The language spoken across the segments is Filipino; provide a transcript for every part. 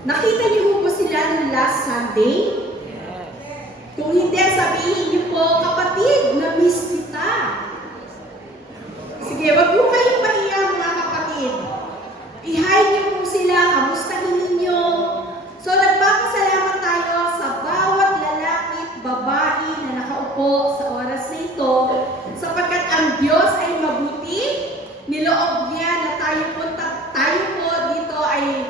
Nakita niyo po sila nung last Sunday? Kung hindi, sabihin niyo po, kapatid, na-miss kita. Sige, wag po kayong maiyak mga kapatid. I-hi niyo po sila, kamustahin ninyo. So, nagpapasalamat tayo sa bawat lalaki at babae na nakaupo sa oras na ito, sapagkat ang Diyos ay mabuti, niloob niya na tayo po dito ay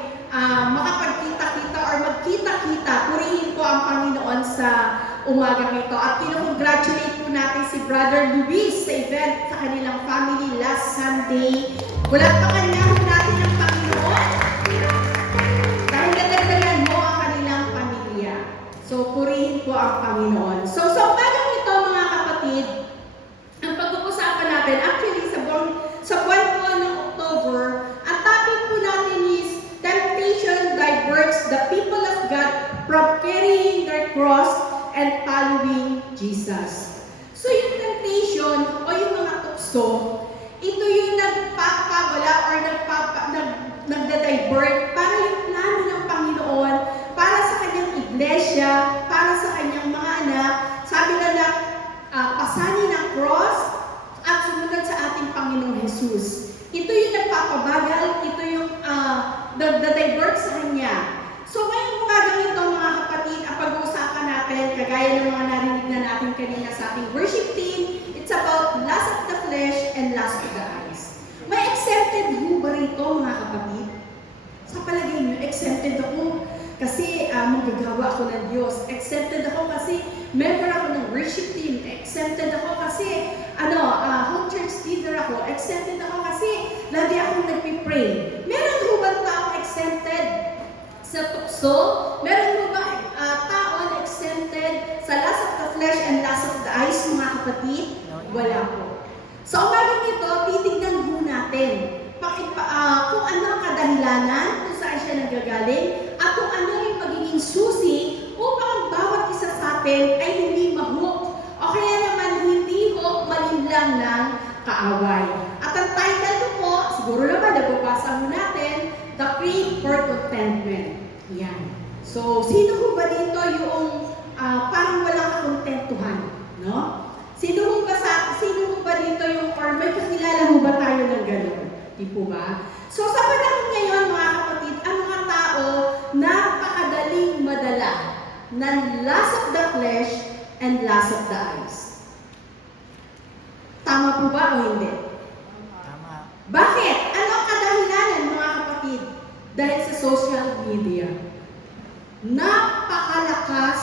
makapagkita-kita or magkita-kita. Purihin po ang Panginoon sa umagang ito. At kinongratulate po natin si Brother Luis sa event sa kanilang family last Sunday. Palakpakan natin ang Panginoon dahil nadagdagan mo ang kanilang pamilya. So, purihin po ang Panginoon. So umagang ito mga kapatid, ang pag-uusapan natin, actually sa buwan po ng October, ang topic po natin is temptation diverts the people of God from carrying their cross and following Jesus. So yung temptation o yung mga tukso, ito yung nagpapawala or nagda-divert para yung plano ng Panginoon, para sa kanyang iglesia, para sa kanyang mga anak. Sabi na pasanin ang cross at sumunod sa ating Panginoong Jesus. Ito yung nagpapabagal, ito yung nagda-divert sa kanya. So ngayong umagang ito mga kapatid, ang pag-uusapan natin, kagaya ng mga narinig na natin kanina sa ating worship team, it's about lust of the flesh and lust of the eyes. May exempted ho ba rito mga kapatid? Sa palagay niyo, exempted ako kasi magagawa ako ng Diyos. Exempted ako kasi member ako ng worship team. Exempted ako kasi home church leader ako. Exempted ako kasi lagi akong nagpipray. Meron ho ba taong exempted sa tukso? Meron ho ba tao na exempted sa lust of the flesh and lust of the eyes, mga kapatid? Wala po. Sa umagang ito, titignan ho natin kung ano ang kadahilanan, kung saan siya nanggagaling, at kung ano yung magiging susi upang ang bawat isa sa atin ay hindi ma-hook o kaya naman hindi hook malinlang ng kaaway. At ang title ko po, siguro naman nababasa mo natin, The Creed for Contentment. Yan. So, sino ho ba dito yung parang walang kakontentuhan? No? Sino ho ba dito yung, or may kakilala ho ba tayo ng gano'n? Di po ba? So, sa panahon ngayon, mga kapatid, ang mga tao napakadaling madala ng lust of the flesh and lust of the eyes. Tama po ba o hindi? Tama. Bakit? Ano ang kadahilanan, mga kapatid? Dahil sa social media. Napakalakas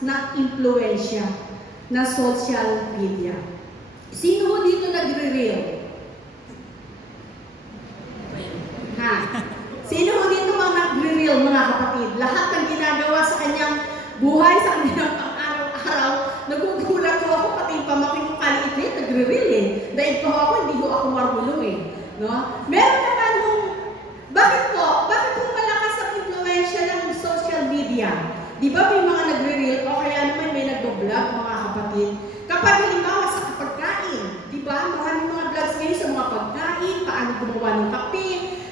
ng impluensya ng social media. Sino ho dito nagre-reel? Ha? Sino ho dito mga nagre-reel, mga kapatid? Lahat ng ginagawa sa kanyang buhay, sa kanyang pang-araw-araw, nagugulat ko ako, pati yung pamakin kong kaliit-liit, nagre-reel eh. Dahil ko ako, hindi ko ako marunong eh. No? Meron naman hong, bakit po malakas ang impluensya ng social media? Di ba may mga nagre-reel o kaya naman may nag-vlog, mga kapatid? Kapag halimbawa sa pagkain, di ba? Maraming mga vlogs ngayon sa mga pagkain, paano gumawa ng kape.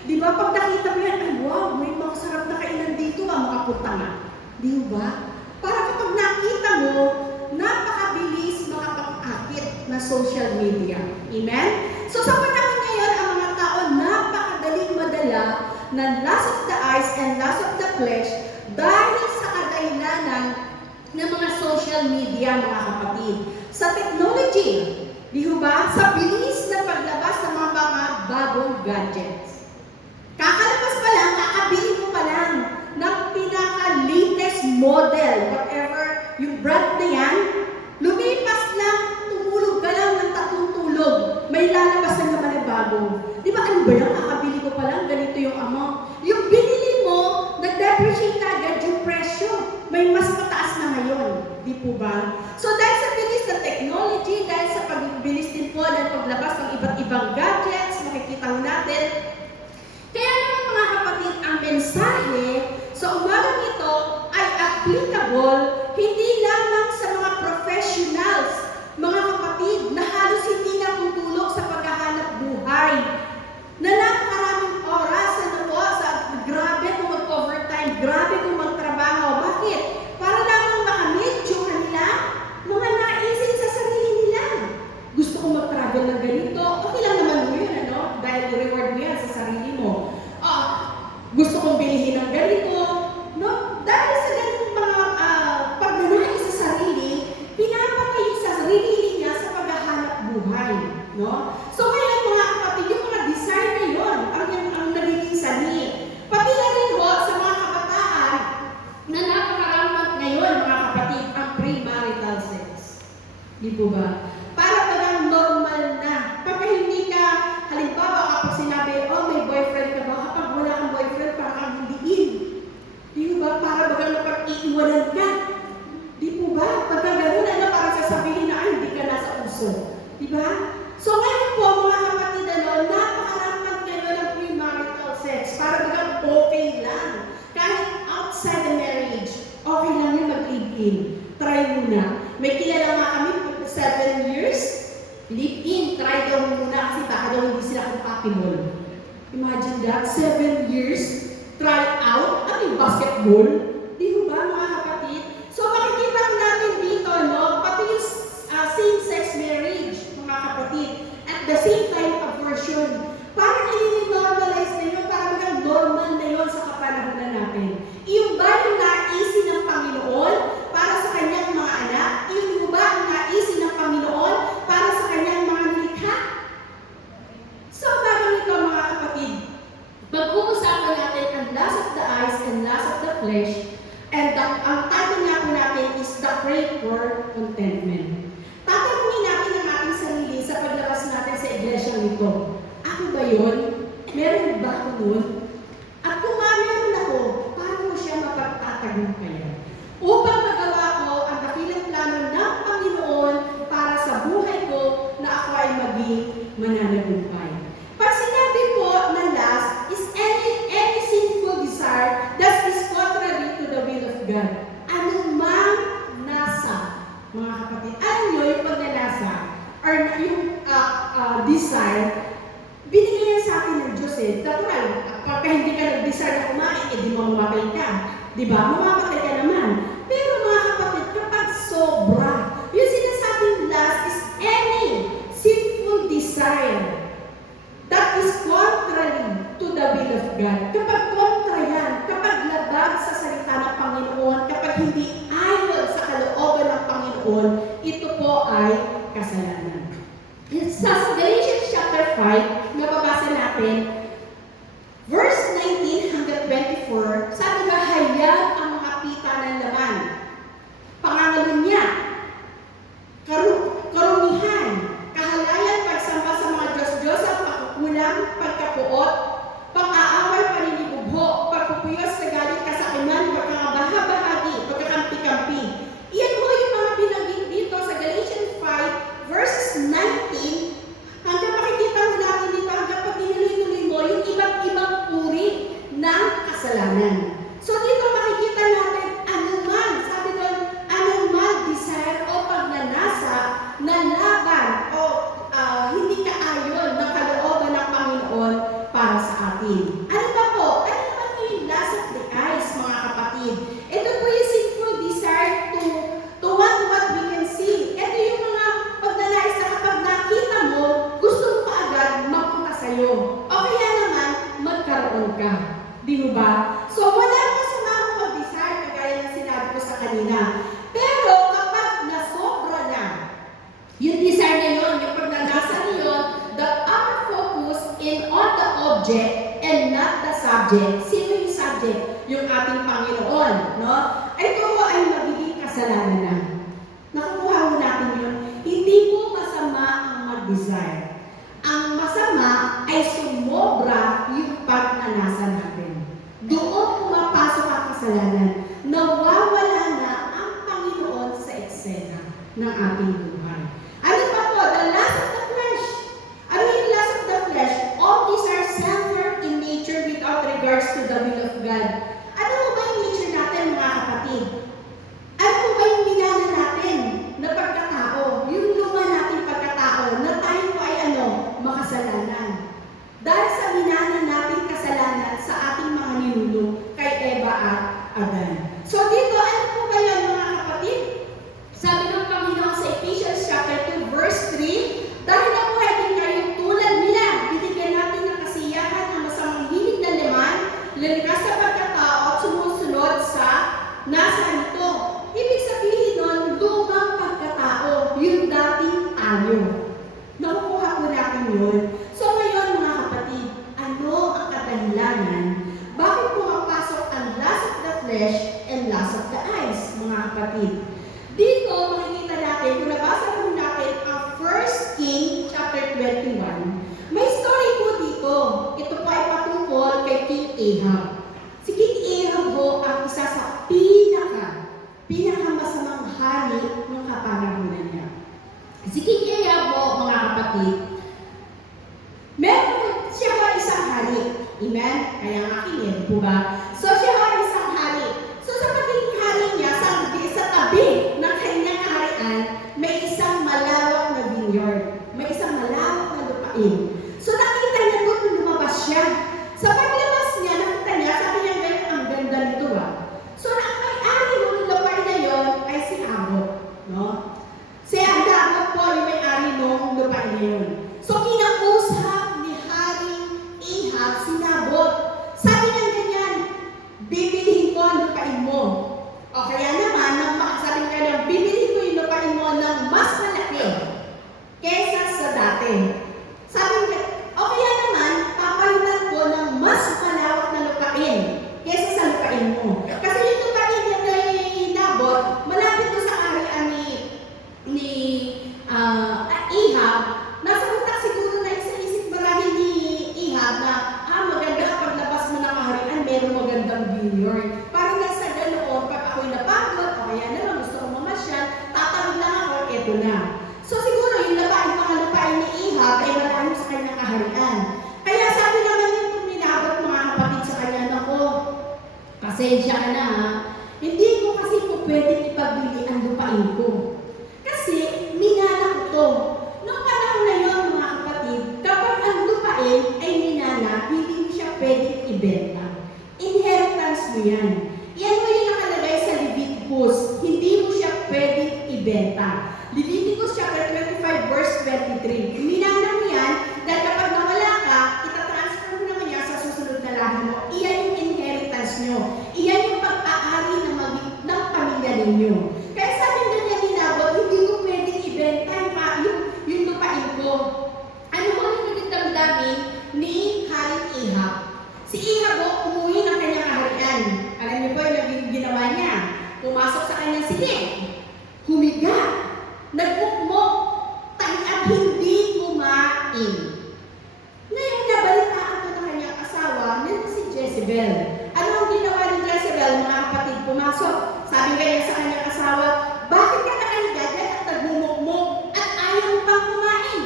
Di ba? Pag nakita mo yan, ay wow, may mga sarap na kainan dito, makapunta nga. Di ba? Para kapag nakita mo, napakabilis makapag-akit na social media. Amen? So sa panahon ngayon, ang mga tao napakadaling madala ng lust of the eyes and lust of the flesh dahil sa kadahilanan ng mga social media, mga kapatid. Sa technology, di ba? Sa bilis na paglabas ng mga bagong gadgets. Kakalabas pa lang, kakabili mo pa lang ng pinaka-latest model, whatever yung brand na yan, lumipas lang, tumulog ka lang ng 3 tulog, may lalabas na naman na bago. Di ba, ano ba yan? Kakabili ko pa lang, ganito yung amount. Yung binili mo, nag-depreciate na agad yung presyo. May mas mataas na ngayon. Di po ba? So, dahil sa bilis ng technology, dahil sa pagbilis din po ng paglabas ng iba't ibang gadgets, makikita mo natin, kaya naman mga kapatid, ang mensahe sa umagang ito ay applicable hindi lamang sa mga professionals, mga kapatid, na halos hindi natutulog sa paghahanap buhay, na napakaraming oras, grabe kung mag-overtime, grabe try muna. May kilala nga kami, 7 years, live in, try daw muna kasi baka daw hindi sila compatible. Imagine that, 7 years, try out, basketball. Di ba mga kapatid? So makikita ko natin dito, no? Pati yung same-sex marriage, mga kapatid. At the same time, abortion. Parang i-normalize na yun, parang normal na yun sa kapanahonan natin. Iyon ba yung naisin ng Panginoon para sa kanyang mga anak? Iyon ba ang naisin ng Panginoon para sa kanyang mga nilikha? So, bago nito mga kapatid, pag-uusapan natin ang lust of the eyes and lust of the flesh, and ang title nga po natin is The Pray for Contentment. Tatanungin natin ang ating sarili sa paglabas natin sa iglesia nito. Ako ba yun? Meron ba ako nun? At kung meron ako, paano mo siya mapagtatagumpayan? Upang magawa ko ang dakilang plano ng Panginoon para sa buhay ko na ako ay maging mananagumpay. Pag sinabi po na lust is any sinful desire that is contrary to the will of God. Anumang nasa, mga kapatid, alam nyo yung pagnanasa or yung desire, binigay yan sa atin ng Diyos Natural, pagka hindi ka nag-desire na kumain, di mo mamatay ka. Di ba? Mamamatay ka naman. Pero mga kapatid, kapag sobra, yung sinasabing lust is any sinful desire that is contrary to the will of God. Kapag kontra yan, kapag labag sa salita ng Panginoon, kapag hindi ayon sa kalooban ng Panginoon, ito po ay kasalanan. Sa Galatians chapter 5, nababasa natin, verse 19 hanggang 24, sabi nga, hayag ang mga pita ng laman, pangangalunya, karumihan, kahalayan, pagsamba sa mga Diyos-Diyos at pagkukulang, pagkapuot, pang-aaway, paninibugho, pagpupuyos sa galit, kasakiman, pagkakabaha-bahagi, pagkakampi-kampi. Iyan ho yung mga binanggit dito sa Galatians 5, verses 19, hanggang makikita mo natin dito, hanggang pag tinuloy-tuloy mo, yung ibang-ibang uri ng kasalanan. So dito makikita natin, anuman, sabi doon, anuman desire o pagnanasa na laban o hindi kaayon ng kalooban ng Panginoon para sa atin. Ano ba po? Ano naman yung lust of the eyes, mga kapatid? Ito po yung sinful desire to want what we can see. Ito yung mga pagnanais na kapag nakita mo, gusto mo kaagad mapunta sa'yo. O kaya naman, magkaroon ka. Di ba? So, wala akong sumama mag-desire, kagaya ng sinabi ko sa kanina. Pero, kapag nasobra na, yung desire na yun, yung pagnanasa na yun, that our focus in on the object and not the subject. Sino yung subject? Yung ating Panginoon, no? Ito ay magiging kasalanan na. Nakukuha mo natin yun. Hindi po masama ang mag-desire. Ang masama ay sumobra yung pagnanasa natin. Doon pumapasok ang kasalanan. Nawawala na ang Panginoon sa eksena ng ating buhay. Ano pa po? The lust of the flesh. Ano yung lust of the flesh? All these are self-worth in nature without regards to the will of God. Ano ba yung nature natin, mga kapatid? Ano ba yung minana natin na pagkatao? Yung luma natin pagkatao na tayo po ay makasalanan. Dahil sa minana natin kasalanan sa ating mga ninuno kay Eva at Adan. So dito, ano po ba yan, mga kapatid? Sabi ng Panginoon sa Ephesians chapter 2, verse 3, dahil nabuhay din kayo tulad nila, binigyan natin ng kasiyahan ng masamang hilig na laman, lalikas sa pagkatao at sumusunod sa nasa nito. Ibig sabihin nun, lumang pagkatao, yung dating tayo. Nakukuha po natin yun. So ngayon, mga kapatid, ano ang kadahilanan? Bakit pumapasok ang lust of the flesh and lust of the eyes, mga kapatid? Dito, makikita natin, kung nabasa naman natin ang 1 King chapter 21, may story po dito. Ito po ay patungkol kay King Ahab. Si King Ahab po ang isa sa pinakamasamang hari ng kapanahunan niya. Si King Ahab po, mga kapatid, meron siya po isang hari. Amen? Kaya nga King, po ba? So siya po isang hari. So sa pagiging hari niya, sa tabi ng kanyang Lord. Parang nasa ganoon, pag ako'y napagod, o kaya naman gusto kong mamasyal, tatawid lang ako, eto na. So siguro yung mga lupain ni Ahab ay malayo sa kanyang kaharian. Kaya sabi naman nitong ninabot mga kapatid sa kanya, nako, pasensya ka na ha. Hindi ko kasi po pwedeng ipagbili ang lupain ko. Kasi minana ko to. Noong panahon na yun mga kapatid, kapag ang lupain ay minana, hindi mo siya pwedeng ibenta. Inheritance mo yan. Yan mo yung nakalagay sa Leviticus. Hindi mo siya pwedeng ibenta. Leviticus chapter 25 verse 23. Minana mo yan dahil kapag nawala ka, itatransfer mo naman yan sa susunod na lahi mo. Iyan yung inheritance nyo. Iyan yung pag-aari ng pamilya ninyo. Kaya sabi nga niya ninabot, hindi ko pwedeng ibenta yung lupain ko. Ano mo yung nagdamdamin ni Hari Ahab? Si Ahab umuwi ng kanyang kaharian. Alam niyo po yung ginawa niya. Pumasok sa kanyang silid. Humiga. Nagmukmok. At hindi kumain. Ngayon nabalitaan ko ng kanyang asawa, nito si Jezebel. Ano ang ginawa ni Jezebel, mga kapatid? Pumasok. Sabi kanya sa kanyang asawa, bakit ka nakahiga dyan at nagmumukmok at ayaw mo pang kumain?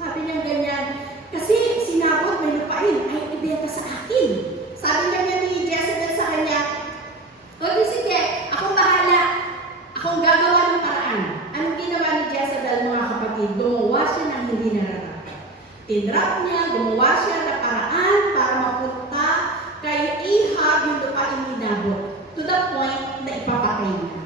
Sabi niya ganyan, kasi sinabot may lupain, ay ibenta sa akin. Sabi kanya ni Jezebel sa kanya, o di sige, akong bahala. Akong gagawa ng paraan. Anong ginawa ni Jezebel, mga kapatid? Gumawa siya ng hindi nararapat. Tinrap niya, gumawa siya ng paraan para mapunta kay Ahab yung lupain ni Nabot. To the point na ipapatay niya.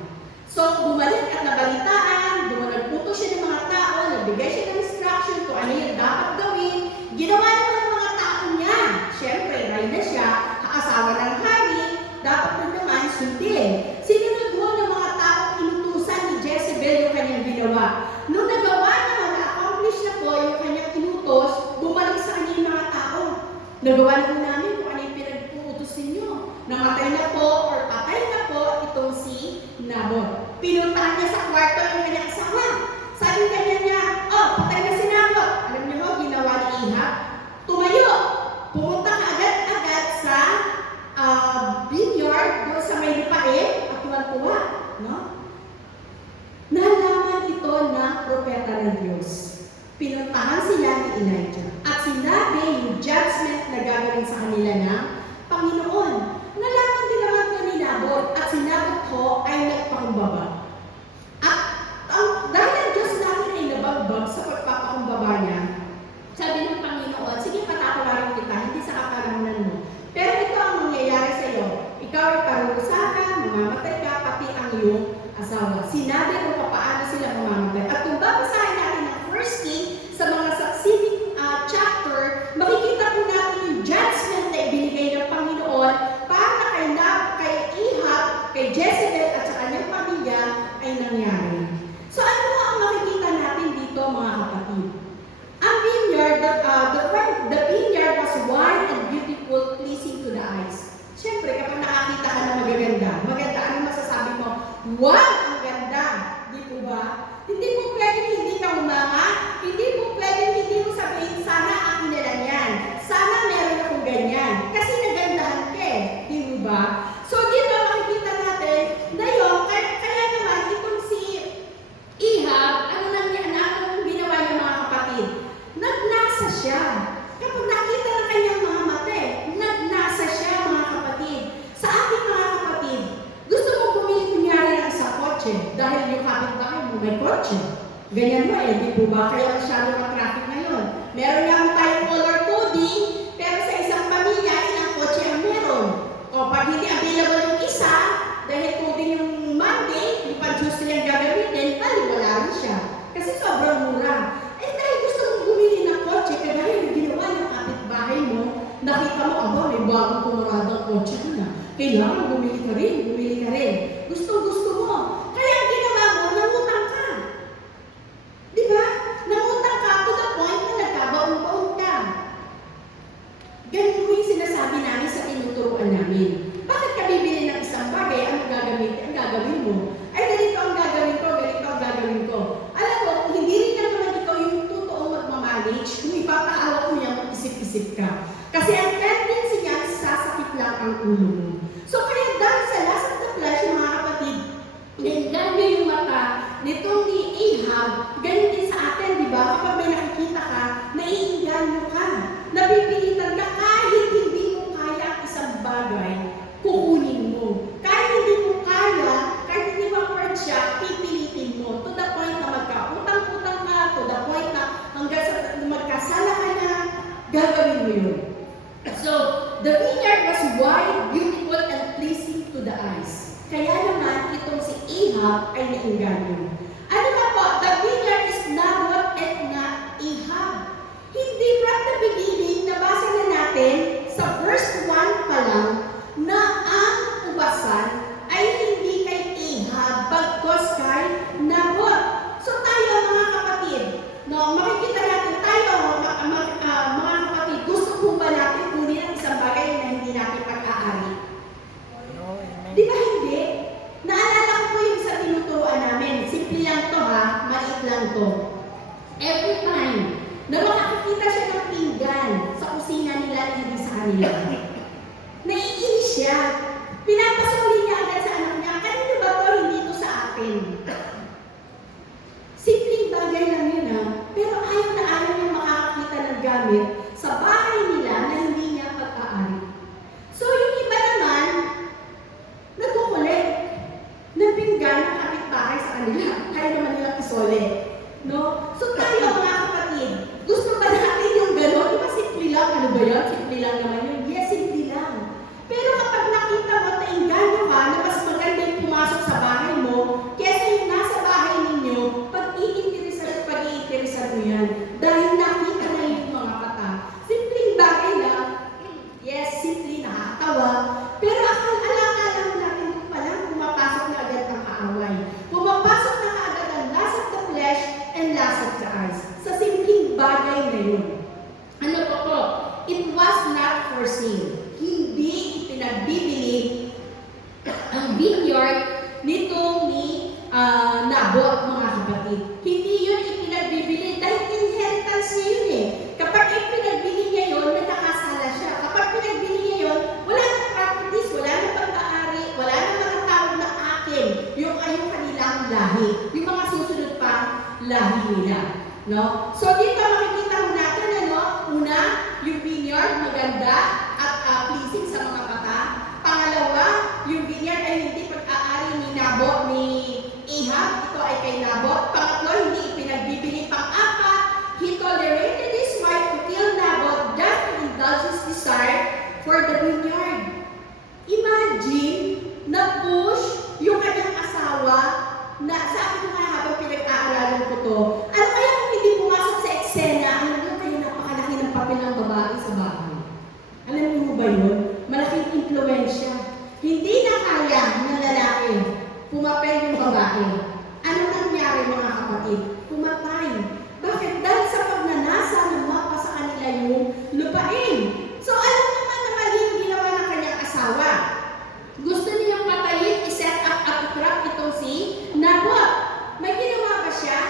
So, bumalik at nabalitaan, nagputo siya ng mga tao, nagbigay siya ng instruction kung ano yung dapat gawin. Ginawa naman ng mga tao niya. Siyempre, ray na siya, kaasawa ng hari, dapat na naman sundin. Sinunod mo ng mga tao, inutusan ni Jezebel yung kanyang ginawa. Nung nagawa naman, na-accomplish na po yung kanyang inutos, bumalik sa kanya yung mga tao. Nagawa na namin kung ano yung pinag-uutos ninyo. Namatay na po or patay na po itong si Nabot. Pinuntahan niya sa kwarto ng kanyang asawa. Sabi kanya niya, oh, patay na si Nabot. Alam niyo mo, ginawa ni Ahab? Tumayo. Pumunta ka agad-agad sa vineyard doon sa may lupain at tuwa-tuwa. No? Nalaman ito ng propeta ng Diyos. Pinuntahan sila ni Elijah. At sinabi yung judgment na gagawin sa kanila ng Panginoon. Nalaman din naman ko ni Nabot at si Nabot ho ay nagpakumbaba. At dahil ang Diyos natin ay nabagbag sa pagpapakumbaba niya, sabi ng Panginoon, sige patatawarin kita, hindi sa kakaramunan mo. Pero ito ang mangyayari sa iyo. Ikaw ay parurusahan, mamamatay ka, pati ang iyong asawa. Sinabi kung paano sila mamamatay. At kung babasahin natin ang 1 King sa mga succeeding chapter, makikita po natin yung judgment na ibinigay ng Panginoon para kay Ahab, kay Jezebel at sa kanyang pamilya ay nangyari. So ano ang makikita natin dito, mga kapatid? Ang vineyard, the vineyard was wide and beautiful, pleasing to the eyes. Siyempre, kapag nakakita ka na maganda, ano masasabi mo? Wow, ang ganda! Di po ba? Hindi mo pwedeng hindi ka umanga, hindi mo pwedeng hindi mo sabihin, sana akin nila yan. Sana meron akong ganyan. Kasi nagandahan ka eh. Di po ba? So, dito makikita natin na yun, kaya naman itong si Ahab, anong ginawa niya, mga kapatid? Nagnasa siya. Kapag nakita ng kanyang mga mata, nagnasa siya, mga kapatid. Sa ating mga kapatid, gusto mo bumili kunyari ng isang kotse dahil yung kapitbahay mo may kotse. Ganyan mo di po ba? Kaya masyado traffic ngayon. Meron lang tayong color coding, pero sa isang pamilya, ilang kotse ang meron. O pag hindi available yung isa, dahil coding yung Monday, yung pag-Tuesday ang gagamitin, wala rin siya. Kasi sobrang mura. Dahil gusto mong bumili ng kotse, kagaya yung ginawa ng kapitbahay mo, nakita mo, may bagong kumuradang kotse na. Kailangan bumili ka rin. Gusto mo. Kaya ang ginawa mo, nangutang ka. Di ba? Nangutang ka to the point na nagkabaon-baon ka. Ganun po yung sinasabi namin sa tinuturuan namin. Bakit ka bibili ng isang bagay, ang gagawin mo? Ay, ganito ang gagawin ko. Alam mo, hindi rin naman ikaw yung totoong magmamanage kung ipapahawak mo yan, isip-isip ka. Kasi ang tendency niya, sasakit lang ang ulo mo. So, kaya Ahab ay nainganyo. Ano ba po? The vineyard is Naboth and not Ahab. Hindi from the beginning, nabasa na natin sa verse 1 pa lang na ang ubasan ay hindi kay Ahab, bagkos kay Naboth. So tayo mga kapatid, no, makikita natin tayo mga kapatid, gusto po ba natin kunin ang isang bagay na hindi natin pag-aari? Di ba hindi? Naalala ko po yung sa tinuturoan namin. Simple lang to ha, maliit lang to. Every time na makakita siya ng pinggan sa kusina nila, hindi sa kanila, naiinis siya. Pinapasuli niya agad sa anak niya, kanino ba to? Hindi to sa atin. Simpleng bagay lang yun ha, pero ayaw na ayaw niya makakita ng gamit sa bahay nila na hindi niya pag-aari. So yung iba naman, nagkukulit ng pinggan ng kapitbahay sa kanila. Kaya naman nilang isole. No? So tayo mga kapatid, gusto ba natin yung gano'n? Di ba simple lang? Ano ba yan? Simple lang naman yun. Yes, simple lang. Pero kapag nakita mo na inganyo ka, na mas maganda yung pumasok sa bahay mo, kesa yung nasa bahay ninyo, pag-iinteresan mo yan. Dahil nakita na yung mga mata. Simpleng bagay lang. Yes, simple, nakakatawa. Pero akala lang natin kung palang pumapasok na agad ang kaaway. Pumapasok na agad ang lust of the flesh and lust of the eyes. Sa simpleng bagay na yun. Ano po? It was not for sale. Hindi ipinagbibili ang vineyard nitong ni Naboth, mga kapatid. Hindi yun ipinagbibili dahil inheritance niya yun eh. Kapag ipinagbili niya yun, nagkakasala siya. Kapag pinagbili niya yun, wala nang properties, wala nang pag-aari, wala nang mga tawag na akin, yung kanilang lahi, yung mga susunod pa lahi nila. No? So dito makikita mo natin, ano? Una, yung vineyard maganda at pleasing sa mga mata. Pangalawa, yung vineyard ay hindi pag-aari ni Naboth, ni Ahab. Ito ay kay Naboth. Pangatlo, hindi ipinagbibili. Pang-apat, he tolerated his wife to kill Naboth just to indulge his desire for the vineyard. Imagine na push yung kanyang asawa na sabi ko nga habang pinag-aaralan ko to, ano kaya kung hindi pumasok sa eksena, alam mo kaya napakalaki ng papel ng babae sa bahay. Alam mo ba yun? Malaking impluensya. Hindi na kaya ng lalaki pumapel yung babae. Ano nangyari mga kapatid? Pumatay. Bakit? Dahil sa pagnanasa ng mapa sa kanila yung lupain. So alam naman na mali yung ginawa ng kanyang asawa. Gusto niyang patayin, iset up at itrap itong si Naboth. May ginawa ba siya?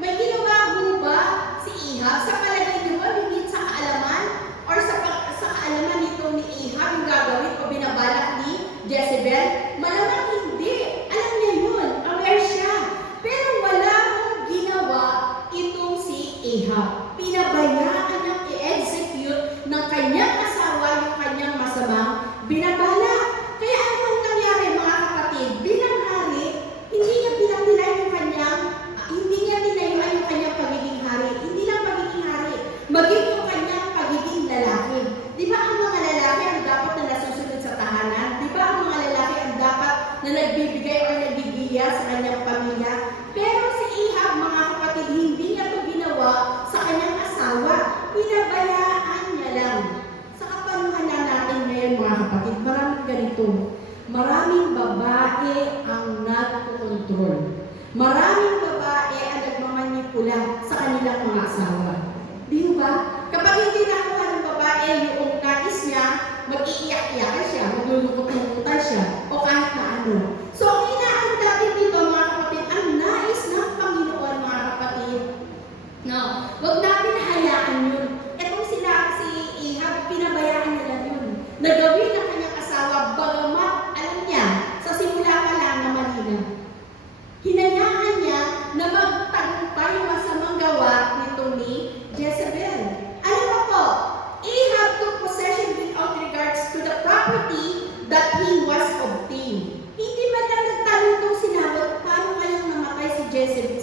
May ginawa mo ba si Ahab? Sa palagay niyo ba, bigit sa kaalaman? Or sa kaalaman nito ni Ahab yung gagawin o binabalak ni Jezebel? Malamang hindi. Alam niya yun. Aware siya. Pero wala mong ginawa itong si Ahab. Pinabayaan ng i-execute ng kanyang asawa yung kanyang masamang binabalak. Kaya ano ang nangyari mga kapatid? Bilang hari, hindi niya pinatilan yung kanyang, hindi niya tinayuan yung kanyang pagiging hari. Hindi lang pagiging hari, maging yung kanyang pagiging lalaki. Di ba ang mga lalaki ang dapat na nasusunod sa tahanan? Di ba ang mga lalaki ang dapat na nagbibigay o nagigiya sa kanyang pamilya? Pero si Ahab, mga kapatid, hindi niya ito ginawa sa kanyang asawa. Pinabayaan niya lang. Sa kapanuhan na natin ngayon, mga kapatid, maraming ganito. Maraming babae ang nagkukontrol. Maraming babae ang nagmamanipula sa kanilang mga asawa. Di ba? Kapag hindi nakuha ng babae yung nais niya, mag-iiyak-iyakan siya, maglulukot-lukutan siya, o kahit na ano. So, ang inaano natin dito, mga kapatid, ang nais ng Panginoon, mga kapatid, no, huwag natin hayaan yun. Etong si Ahab, pinabayaan nila yun. Nagawin ng kanyang asawa, bagamat alam niya, sa simula pa lang na mali na. Hinayaan niya na magtagumpay yung masamang gawa nito ni Jezebel. Ano ba po? Ahab took possession without regards to the property that he was obtained. Hindi man lang nagtanong itong sinabot, paano kayang namatay si Jezebel,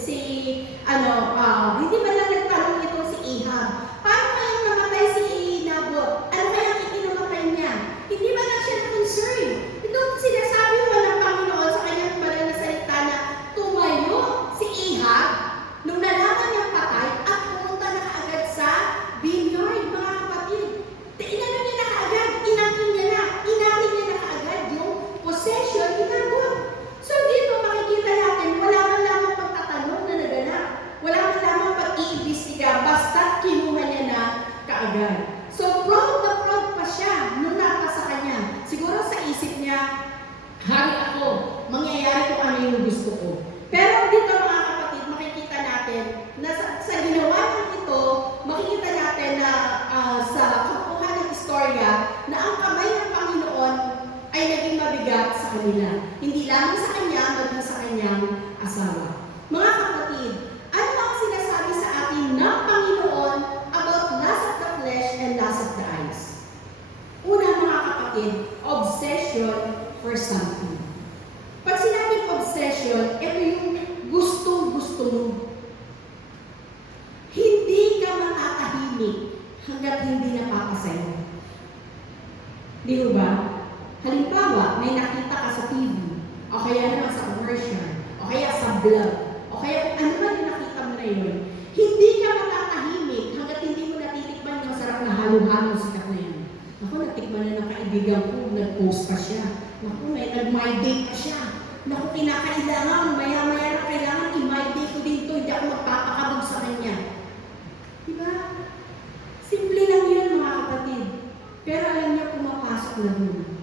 hindi man lang nagtanong itong si Ahab, paano kayang namatay si Naboth? Ano kayang ikinamatay niya? Hindi man lang siya na-concern. Itong sinasabi mo ng Panginoon sa kanyang banal na salita na mabigat sa kanila. Hindi lamang sa kanya, maging sa kanyang asawa. Mga kapatid, ano ang sinasabi sa atin ng Panginoon about lust of the flesh and lust of the eyes? Una mga kapatid, obsession for something. Pag sinabing obsession, ito yung gustong-gusto mo. Hindi ka matatahimik hanggat hindi napapasaya. Di ba? Halimbawa, may nakita ka sa TV, o kaya naman sa commercial, o kaya sa vlog, o kaya ano man yung nakita mo na yun, hindi ka matatahimik hanggat hindi mo natitikman yung masarap na halo-halo sikat na yun. Ako, natikman na ng kaibigan ko, nag-post pa siya. Naku, may nag-my day pa siya. Naku, kinakailangan, maya-maya na kailangan i-my day ko dito, hindi ako magpapakabog sa kanya. Diba? Simple lang yun mga kapatid. Pero alam niya, pumapasok na doon.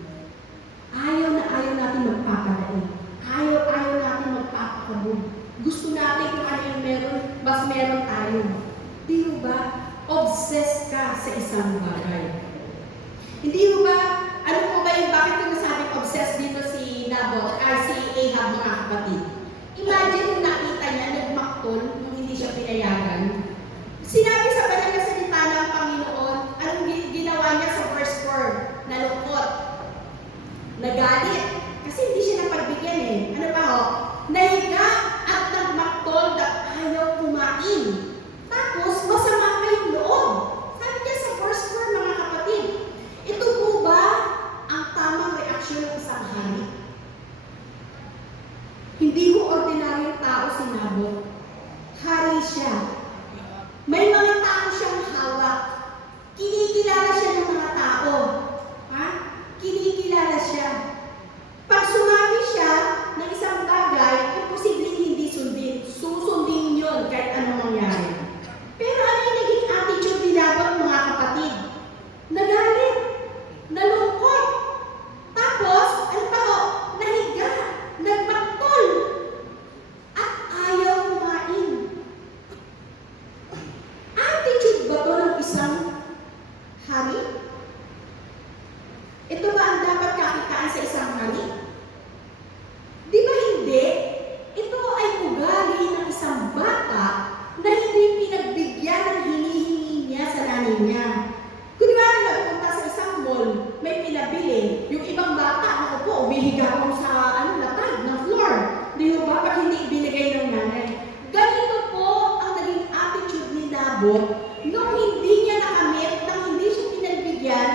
Ayaw na ayaw natin magpapadain. Ayaw natin magpapakabog. Gusto natin kung ano yung meron, mas meron tayo. Di ba? Obsessed ka sa isang bagay. Hindi ba, ano po ba yung bakit ko nasabing obsessed dito si Nabot, si Ahab mga kapatid? Imagine kung nakita niya, nagmaktol, nung hindi siya pinayagan. Sinabi sa banal na salita ng Panginoon, anong ginawa niya sa verse 4? Nalungkot. Nagalit. Kasi hindi siya napagbigyan eh. Ano pa ho? Nahiga at nagmaktol at ayaw kumain. Tapos, masama pa yung loob. Sabi niya sa verse 4 mga kapatid, ito po ba ang tamang reaksyon ng isang hari? Hindi ho ordinaryong tao si Nabot. Hari siya. May mga tao siyang hawak. Kinikilala siya ng mga tao. Ha? Kinikilala siya. Pag sumabi siya ng isang bagay, imposibleng hindi sundin. Susundin yun kahit anong mangyari. Pero ano yung naging attitude ni Nabot mga kapatid? Nagalit. Nalungkot. Tapos, ano pa ho? Nahiga. Nagmaktol. At ayaw kumain. Attitude ba ito ng isang hari? Ito ba ang dapat kakitaan sa isang hari? Di ba hindi? Ito ay ugali ng isang bata na hindi pinagbigyan ng hinihingi niya sa nanay niya. Kung di ba nagpunta sa isang mall, may pinabili, yung ibang bata, ako po, umihiga ko sa latag ng floor. Di ba? Pag hindi ibinigay ng nanay. Ganito po ang naging attitude ni Nabot nung hindi niya nakamit, nang hindi siya pinagbigyan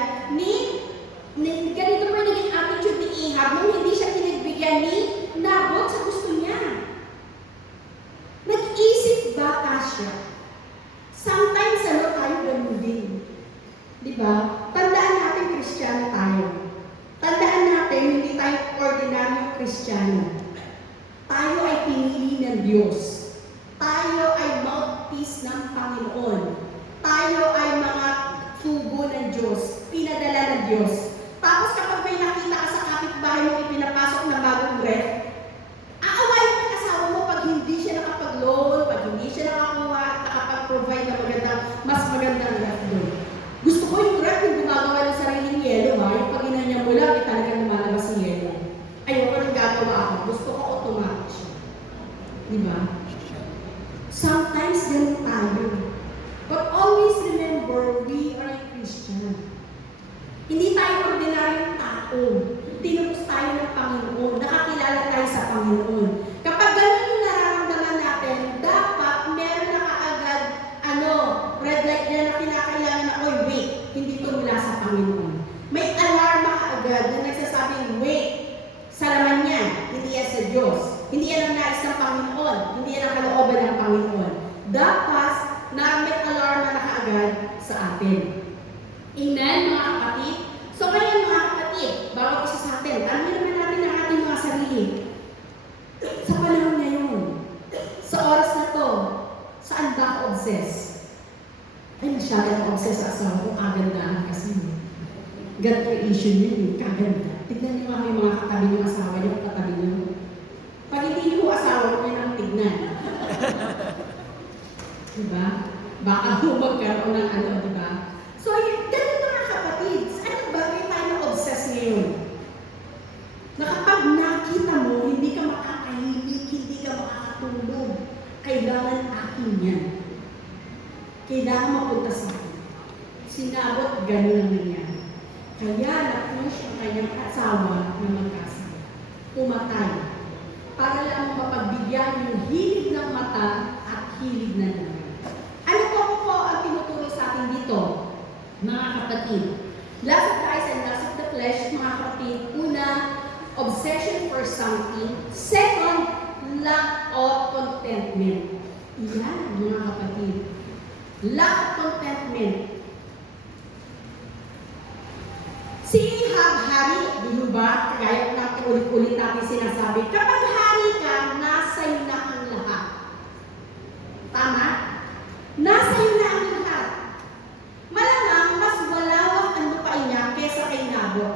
ganito po yung naging attitude ni Ahab nung hindi siya pinagbigyan ni Nabot sa gusto niya. Nag-isip bata siya. Sometimes tayo ganun din. Di ba? Tandaan natin Kristiyano tayo. Tandaan natin hindi tayo ordinaryong Kristiyano. Tayo ay pinili ng Diyos. Tayo ay mouthpiece ng Panginoon. Tayo ay mga tubo ng Diyos. Pinadala ng Diyos. Tapos kapag may nakita ka sa kapitbahay mo ipinapasok na bagong ref, aawayin mo ang asawa mo pag hindi siya nakapag-loan, pag hindi siya nakakuha at nakapag-provide ng mas magandang ref doon. Gusto ko yung ref yung gumagawa ng sariling yelo ha, yung pag inanya mo lang, talagang lumalabas yung yelo. Ayoko nang gagawa ako. Gusto ko automatic siya. Di ba? Sometimes ganun tayo. But always remember, we are a Christian. Hindi tayo ordinaryong tao. Tinupos tayo ng Panginoon. Nakakilala tayo sa Panginoon. Kapag ganun yung nararamdaman natin, dapat meron na kaagad, red light na kinakailangan na, oy, wait, hindi ito mula sa Panginoon. May alarma kaagad na nagsasabing, wait, sa laman niya, hindi yan sa Diyos. Hindi yan ang nais ng Panginoon. Hindi yan ang kalooban ng Panginoon. Dapat na may alarma na kaagad sa atin. Amen, mga kapatid? So ngayon mga kapatid, bawat isa sa atin, tanongin naman natin ang ating mga sarili. Sa panahon ngayon, sa oras na to, saan ba ako obsess? Ay, masyadong obsess sa asawa ko, kagandahan kasi. Ganito yung issue niya, yung kaganda. Tignan niyo nga yung mga katabi ng asawa niyo, katabi niyo. Pag hindi niyo asawa ko, yun ang tignan. Diba? Baka magkaroon ng diba? So, ganun mga kapatid, anong bagay tayo na obsess ngayon? kailangan mapunta sa akin. Sinabot, gano'n ang nangyari. Kaya na-push ang kanyang asawa na magkasal. Pumatay. Para lang mapagbigyan yung hilig ng mata at hilig na naman. Ano po ang tinuturo sa atin dito, mga kapatid? Lust of the eyes and lust of the flesh, mga kapatid. Una, obsession for something. Second, lack of contentment. Iyan, mga kapatid. Lack of contentment. Si Ahab, hari, di ba? Kaya natin ulit-ulit natin sinasabi, kapag hari ka, nasa iyo na ang lahat. Tama? Nasa iyo na ang lahat. Malamang, mas walawak ang lupain niya kesa kay Nabot.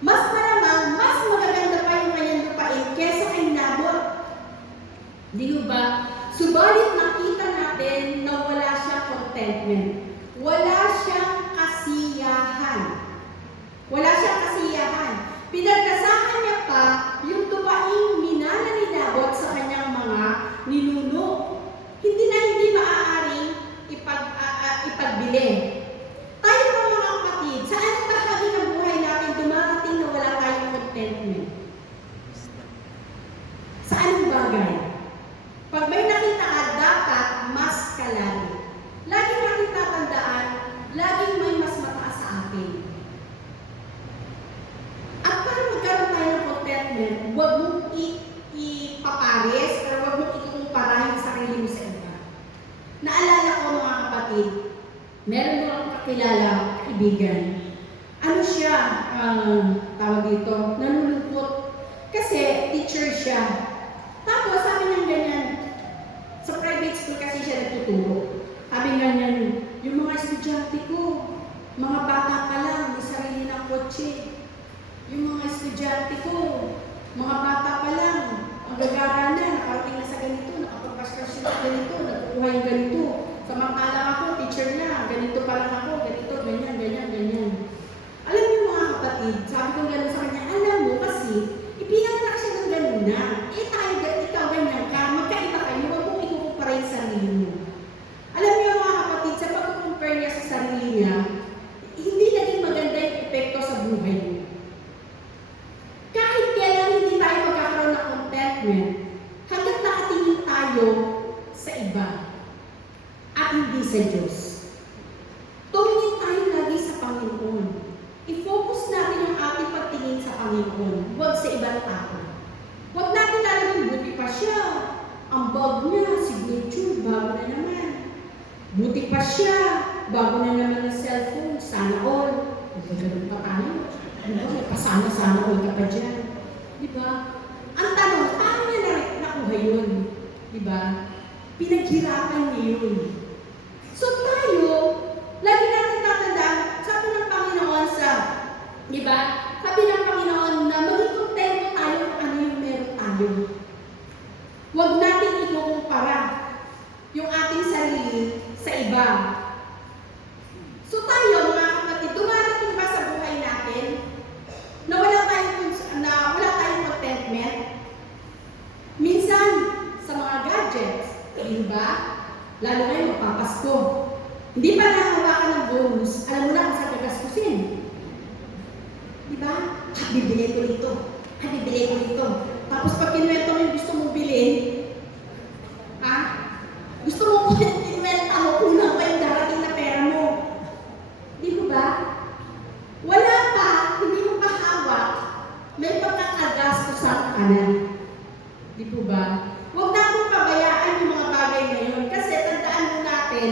Mas malamang, mas magaganda pa yung kanyang lupain kesa kay Nabot. Di ba? Subalit nakita natin na wala siyang contentment. Wala siyang kasiyahan. Wala siyang kasiyahan. Pinagkasahan niya pa yung lupaing minana ni Nabot sa kanyang mga ninuno. Hindi maaaring ipagbili. Tayo po mga kapatid, sa anong bahagi ng buhay natin dumarating na wala tayong contentment? Sa anong bagay? Pag may nakita ka, dapat mas kalari. Lagi natin tatandaan, laging may mas mataas sa atin. At para magkaroon tayo ng contentment, huwag mong ipapares o huwag mong ikukumparahin sa sarili mo sa iba. Naalala ko mga kapatid, meron mo akong kakilala, kaibigan. Ano siya, tawag dito, nanulungkot. Kasi teacher siya. Tapos sabi niya ganyan, sa private school kasi siya nagtuturo. Sabi ganyan, yung mga estudyante ko, mga bata pa lang, may sarili ng kotse. Yung mga estudyante ko, mga bata pa lang, ang gagara na, nakarating na sa ganito, nakapagpaskas sila ganito, nagkukuha yung ganito. Samantalang ako, teacher na, ganito pa lang ako, ganito, ganyan. Alam niyo mga kapatid, sabi ko gano'n sa kanya, alam mo kasi, ipinanganak siya ng gano'n na, ikaw ganyan ka, magkaiba kayo, huwag mong ikukumpara yung sarili mo. Alam niyo mga kapatid, sa pag-compare niya sa sarili niya, hindi naging maganda yung epekto sa buhay niya. Kahit kailan hindi tayo magkakaroon ng contentment, hanggat nakatingin tayo sa iba at hindi sa Diyos. Tumingin tayo lagi sa Panginoon. I-focus natin ang ating pagtingin sa Panginoon, huwag sa ibang tao. Huwag natin lalaging buti pa siya. Ang bag niya, signature, bago na naman. Buti pa siya, bago na naman ang cellphone, sana all. Magagaling pa tayo. Diba? May pasana-sana all ka pa dyan. Diba? Ang tanong, paano niya nakuha yun? Diba? Pinaghirapan niya yun. So tayo, lagi natin tatandaan, sabi ng Panginoon diba? Sabi ng Panginoon na maging kontento tayo kung ano yung meron tayo. Huwag natin ikukumpara yung ating sarili sa iba. So tayo, mga kapatid, dumarating ba sa buhay natin na wala tayong contentment? Minsan, sa mga gadgets, diba? Lalo ngayon, magpapasko. Hindi pa nahawakan ng bonus, alam mo na kung saan gagastusin. Diba? Bibili ko nito. Bibili ko nito. Tapos pag kinuwento mo yung gusto mong bilhin, gusto mo kinuwenta mo, kulang pa yung darating na pera mo. Di ba? Wala pa, hindi mo pa hawak, may pagkakagastusan ka na. Di ba? Huwag natin pabayaan yung mga bagay na yun. Kasi tandaan mo natin,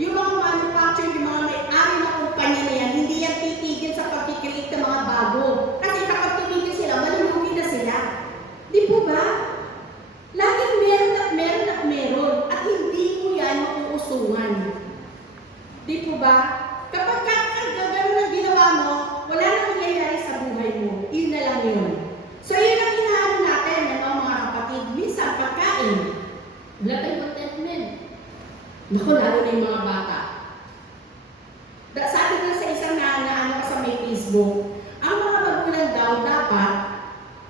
yung mga manufacturer, yung mga may-ari na kumpanya na yan, hindi yan titigil sa pagkikreate ng mga bago. Kasi kapag tumigil sila, malulugi na sila. Di po ba? Laging meron at meron at meron. At hindi mo yan mauusungan. Di po ba? Kapag gano'n ang ginawa mo, wala na nangyayari sa buhay mo. Yun na lang yun. So yun ang hinahan natin, mga kapatid. Minsan, pagkain. Wala tayong contentment. Naku, lalo na yung mga bata. Sabi ko sa isang na sa may Facebook, ang mga magulang daw dapat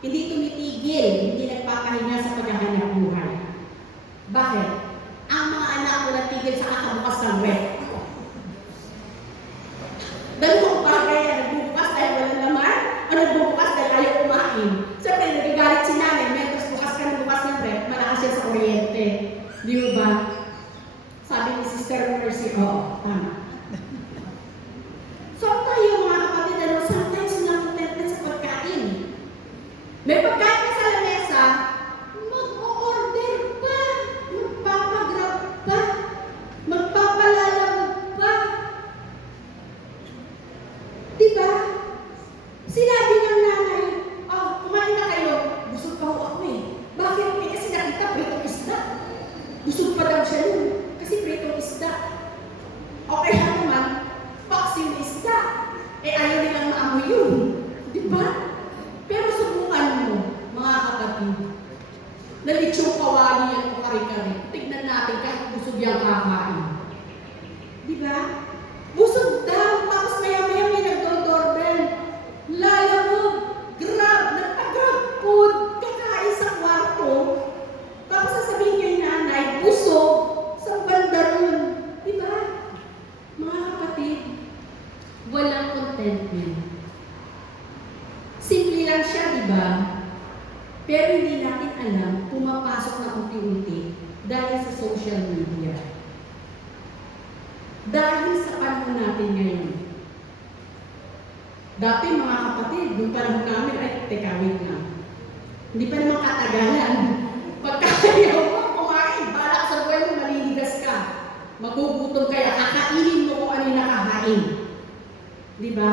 hindi tumitigil, hindi nagpapahinga sa paghahanap buhay. Bakit? Ang mga anak ko natigil sa kakabukasan Diba? Pero subukan mo, mga kapatid, na litsong kawali yan o kare-kare. Tignan natin kahit busog yung kakain. Diba? Busog daw, tapos maya-maya may nagdo-doorbell. Lala mo, grab, nagpa-grab food, kakain sa kwarto. Tapos sasabihin niya yung nanay, busog, sa banda ron. Diba? Mga kapatid, walang contentment. Simple lang siya, diba? Pero hindi natin alam, pumapasok na unti-unti dahil sa social media. Dahil sa panahon natin ngayon. Dati mga kapatid, nung panahon namin, ay teka, wait lang. Hindi pa naman katagalan. Pagkakayaw mo, kumain, balak sa buhay mo, maliligas ka. Magugutom kaya, kakainin mo kung ano yung nakakain. Diba?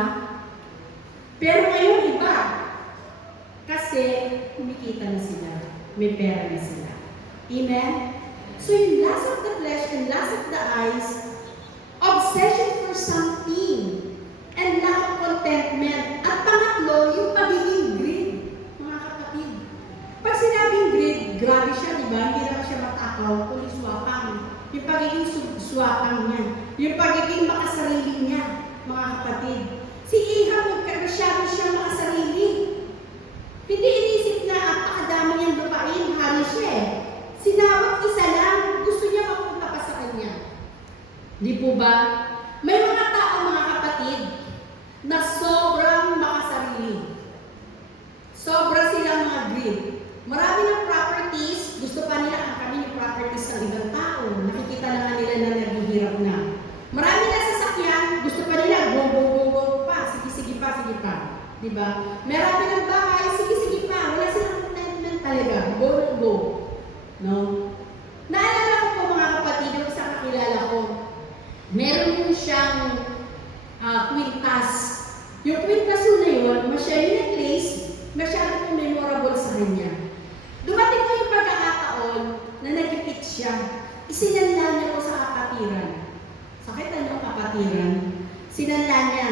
Pero ngayon iba. Kasi kumikita na sila. May pera na sila. Amen? So yung lust of the flesh and lust of the eyes, obsession for something, and lack of contentment. At pangatlo, yung pagiging greed. Mga kapatid. Pag sinabing greed, grabe siya, di ba? Hindi lang siya matakaw, kundi swapang. Yung pagiging swapang niya. Yung pagiging makasarili niya, mga kapatid. Si Ahab, masyado siya makasarili. Hindi inisip na apakadami niyang lupain, hari siya eh. Sinabot isa lang, gusto niya mapunta pa sa kanya. Di po ba? May mga tao, mga kapatid, na sobrang makasarili. Sobra silang mga greed. Marami ng properties, gusto pa nila ang kami yung properties ng ibang tao. Nakikita na nga nila na naghihirap na. Marami na sasakyan, gusto pa nila, go pa, sige pa. Diba? Marami ng bahay, sige pa, wala silang contentment talaga, go. No? Naalala ko po mga kapatid, yung isang kakilala ko, meron yung siyang kwintas. Yung kwintas na yun, masyadong place, masyadong memorable sa kanya. Dumating ko yung pagkakataon na nagipit siya, isinanla niya ko sa kapatiran. Sakit na yung kapatiran. Sinanla niya.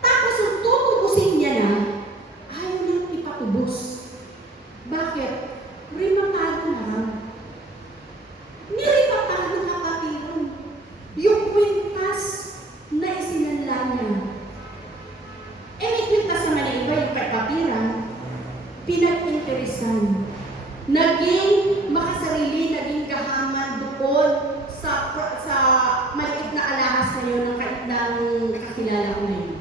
Tapos yung tutubusin niya na, ayaw niyang ipatubos. Bakit? Rimatado na lang. Nirimatado na kapatiran. Yung kwintas na isinanla niya. May kwintas naman yung iba, yung kapatiran, pinag-interesan. Naging makasarili, naging kahaman doon sa maliit na alahas na yun ng nakakilala ko na yun.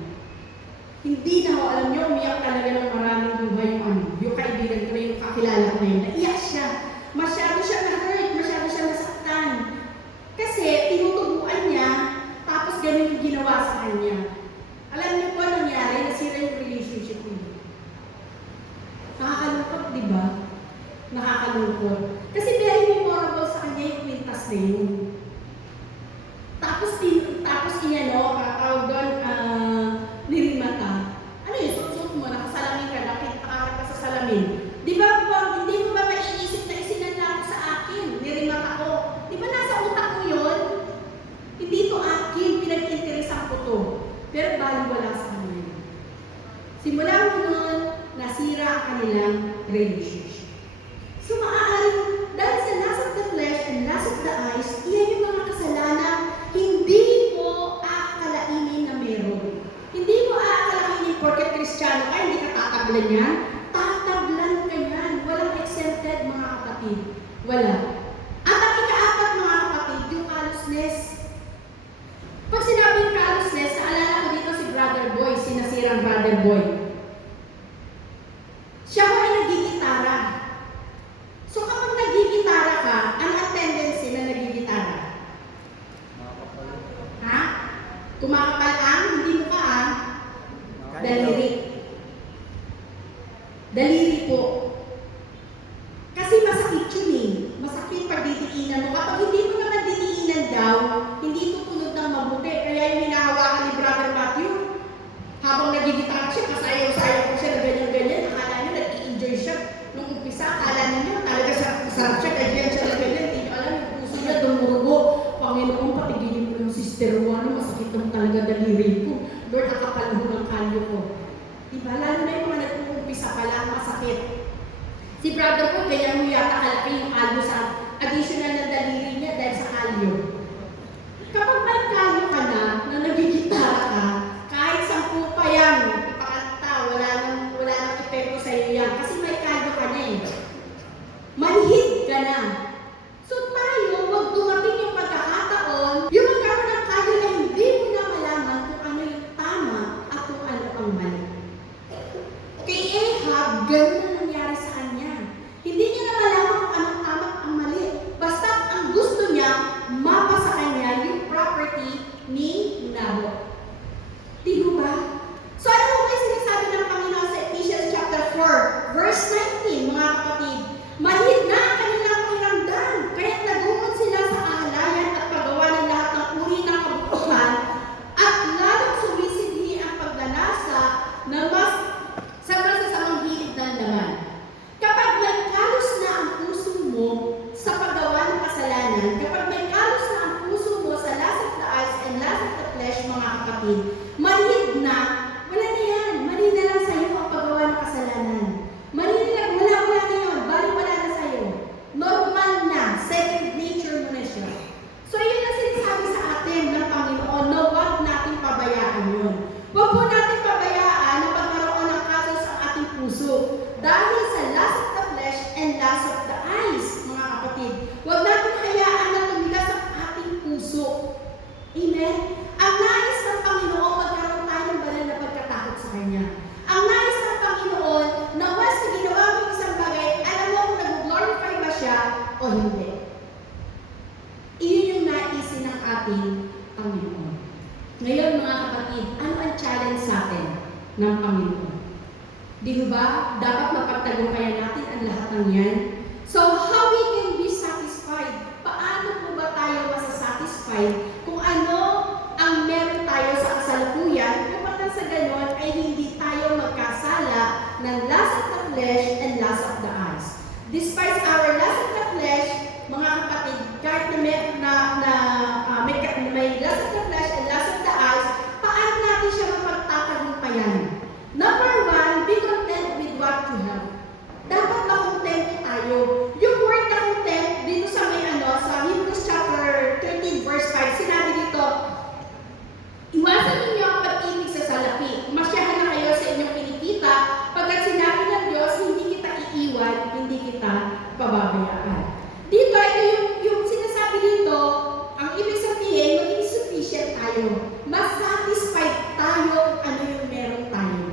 Hindi na ho, alam niyo, umiyak talaga ng maraming buhay yung kaibigan ko na yung kakilala ko na yun. Naiyak siya. Masyado siya na-hurt, masyado siya nasaktan. Kasi tinutubuan niya, tapos ganun yung ginawa sa kanya. Alam niyo po anong nangyari? Nasira yung relationship niya. Nakakalungkot, di ba? Nakakalungkot. Kasi very memorable sa kanya yung kwintas na yun. Tapos tawag doon, nirimata. Ano yun? Suot mo, nakasalamin ka, nakakit ka sa salamin. Di ba po, hindi mo ba maiisip na isinanla ko sa akin? Nirimata ko. Di ba nasa utak ko yun? Hindi to akin, pinag-interesan ko to. Pero baliwala sa kanya. Simula mo noon, nasira ang kanilang relationship. So maaaring, dahil sa lust of the flesh and lust of the eyes, iyan yung mga kasalanan, hindi mo aakalainin na meron. Hindi mo aakalainin porket Kristiyano ay hindi ka tatablan yan. Tatablan ka yan. Walang exempted, mga kapatid. Wala. At ang ikaapat, mga kapatid, yung callousness. Pag sinabing callousness, naalala ko dito si Brother Boy, si nasirang Brother Boy. Siya ko ay nagigitara. So kapag nagigitara ka, ano ang tendency na nagigitara? Ha? Kumakapal ang, hindi mo ka ang daliri. Daliri po. Kasi masakit yun eh. Masakit pag didiinan mo. Kapag hindi mo naman didiinan daw, hindi tutunod ng mabuti. Kaya yung hinahawakan ni Brother Matthew, habang nagigitara siya, kasayaw-sayaw ko siya na ganyan-ganyan. Akala niyo, nag-i-enjoy siya. Nung umpisa, akala niyo, talaga sarap siya, ganyan siya na ganyan. Hindi niyo alam, yung puso niya, dumurugo. Panginoon, patigilin mo yung Sister Juana, masakit naman talaga daliri ko. Lord, nakapaluho ng kalyo ko. Diba? Lalo na yung mga umpisa pa lang masakit. Si brother ko, ganyan mo yata kalaki yung kalyo sa additional na daliri niya dahil sa kalyo. Kapag may kalyo ka na nagigitara ka, kahit 10 pa yan, ipakanta, wala nang epekto sa iyo yan. Kasi may kalyo ka na eh. Manhid ka na. So tayo, wag dumating yung pagkakataon, yung magkaroon ng kalyo na hindi mo na malaman kung ano yung tama at kung ano ang mali. Kay Ahab, ganun ang nangyari sa kanya. Hindi niya na malaman kung anong tama at ang mali. Basta ang gusto niya, mapa sa kanya yung property ni Nabot. Di ba? So ano mo ba yung sinasabi ng Panginoon sa Ephesians chapter 4, verse 19, mga kapatid? Manhid na ang kanilang pakiramdam, kaya't nagumon sila sa ahalayan at paggawa ng lahat ng uri ng kabukuhan at lalong sumisidhi ang paglanasa ng mas sa masasamang hilig ng laman. Kapag may kalos na ang puso mo sa paggawa ng kasalanan, kapag may kalos na ang puso mo sa lust of the eyes and lust of the flesh, mga kapatid, manhid na, wala na yan. Mali na lang sa'yo ang paggawa ng kasalanan. Mali na lang, wala na yun. Bali wala na sa'yo. Normal na. Second nature mo na siya. So yun ang sinasabi sa atin ng Panginoon na huwag natin pabayaan yun. Huwag po natin pabayaan na pagkaroon ng kasos sa ating puso. Dahil sa lust of the flesh and lust of the eyes, mga kapatid. Huwag natin hayaan na tumigas ang ating puso. Amen? Ang nais ng Panginoon, magkaroon tayo ng banal na pagkatakot sa Kanya. Ang nais ng Panginoon, na once na ginawa mo yung isang bagay, alam mo kung nag-glorify ba siya o hindi. Iyon yung naisin ng ating Panginoon. Ngayon, mga kapatid, ano ang challenge sa atin ng Panginoon? Di ba? Dapat mapagtagumpayan natin ang lahat ng yan. So, how we can be satisfied? Paano po ba tayo masasatisfied kung ano ang meron tayo sa kasalukuyan upang sa ganon ay hindi tayo magkasala ng lust of the flesh and lust of the eyes. Despite our lust of the flesh, mga kapatid, kahit na may lust of the flesh and lust of the eyes, paano natin siya mapagtatagumpayan? Number 1, be content with what you have. Dapat makontento tayo. Yung word na content, dito sa sa Hebrews chapter 13 verse 5, sinabi dito, iwasan ninyo ang pag-ibig sa salapi. Masyahan na kayo sa inyong kinikita, pagkat sinabi ng Diyos, hindi kita iiwan, hindi kita pababayaan. Dito, ito yung sinasabi dito, ang ibig sabihin, maging sufficient tayo. Mas satisfied tayo kung ano yung meron tayo.